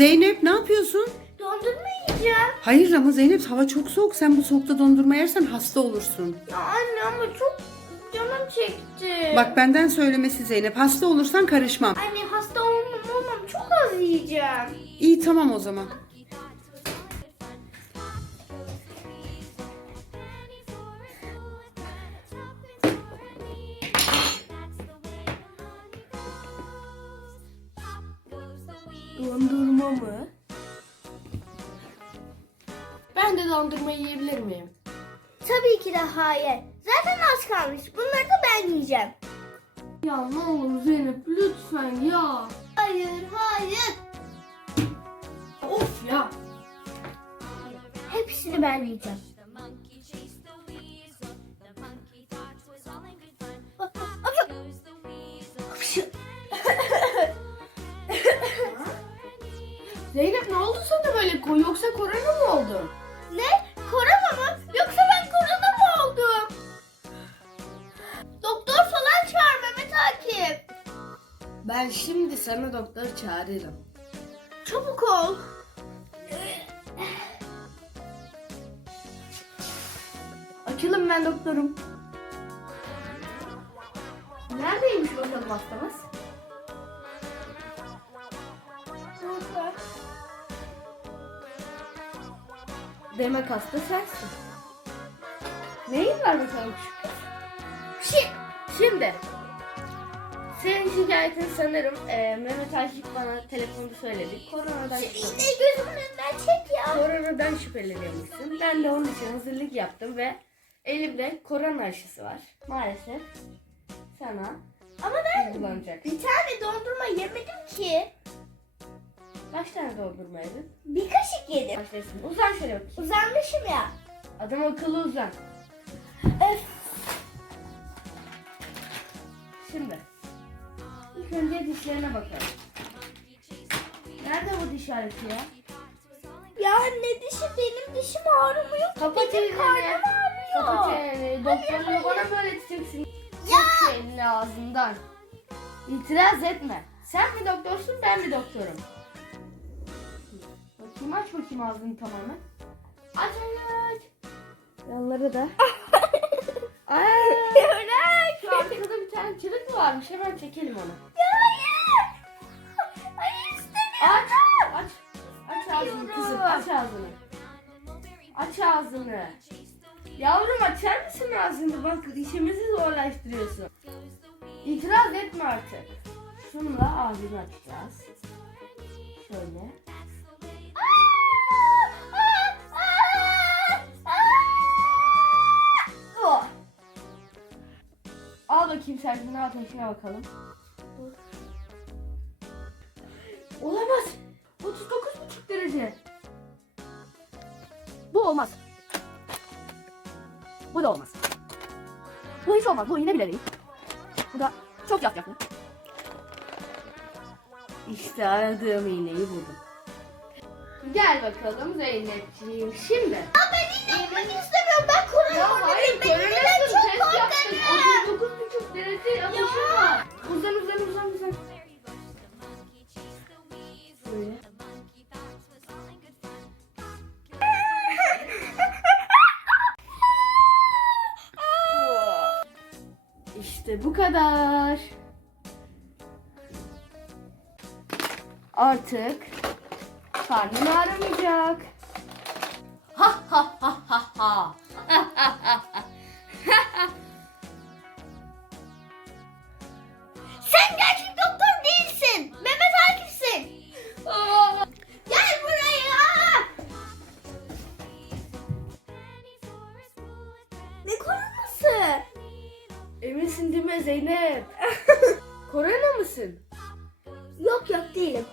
Zeynep ne yapıyorsun? Dondurma yiyeceğim. Hayır ama Zeynep hava çok soğuk. Sen bu soğukta dondurma yersen hasta olursun. Ya anne ama çok canım çekti. Bak benden söylemesi Zeynep. Hasta olursan karışmam. Anne hasta olmam olmam çok az yiyeceğim. İyi tamam o zaman. Dondurma mı? Ben de dondurma yiyebilir miyim? Tabii ki de hayır. Zaten az kalmış. Bunları da ben yiyeceğim. Ya ne olur Zeynep lütfen ya. Hayır, hayır. Of ya. Hepsini ben yiyeceğim. Böyle yoksa korona mı oldu? Ne? Korona mı? Yoksa ben korona mı oldum? Doktor falan çağır Mehmet Akif. Ben şimdi sana doktor çağırırım. Çabuk ol. Açılın ben doktorum. Neredeymiş bakalım hastamız? Demek hasta sensin. Neyin var bakalım şu kız? Şey, Şimdi senin şikayetin sanırım e, Mehmet Aşık bana telefonda söyledi. Koronadan iğne gözümün önünden çek ya. Koronadan şüpheleniyormuşsun. Ben de onun için hazırlık yaptım ve elimde korona aşısı var. Maalesef sana Ama ben uygulanacak. bir tane dondurma yemedim ki. Kaç tane doldurma yedin? Bir kaşık yedim. Başlasın. Uzan şöyle bakayım. Uzanmışım ya. Adam akıllı uzan. Öf. Şimdi. İlk önce dişlerine bakalım. Nerede bu diş aleti ya? Ya ne dişi benim dişim ağrımıyor. Kapat Benim çeneni. karnım ağrıyor. Kapat çeneni. Doktorunu bana mı öğreteceksin? Ya! Çek şu elini ağzından. İtiraz etme. Sen mi doktorsun ben mi doktorum? Bakayım aç bakayım ağzını tamamen. Aç aç. Yanları da. Aa, Bırak. şu arkada bir tane çırık varmış. Hemen çekelim onu. Ya hayır. Hayır istemiyorum. Aç. Aç. Aç ağzını kızım. Aç ağzını. Aç ağzını. Yavrum açar mısın ağzını? Bak işimizi zorlaştırıyorsun. İtiraz etme artık. Şunla ağzını açacağız. Şöyle. Bakayım şunu ateşine bakalım. Olamaz. 39,5 derece. Bu olmaz. Bu da olmaz. Bu hiç olmaz. Bu iğne bile değil. Bu da çok yakacak. İşte aradığım iğneyi buldum. Gel bakalım Zeynepciğim. Şimdi. Ben inanmak istemiyorum. Ben korona Ya hayır yine çok Test. İşte bu kadar. Artık karnın ağrımayacak. Ha ha ha ha ha. Sen gerçek doktor değilsin. Mehmet Akif'sin. Gel buraya. Ne koronası? Eminsin değil mi Zeynep? Korona mısın? Yok yok değilim.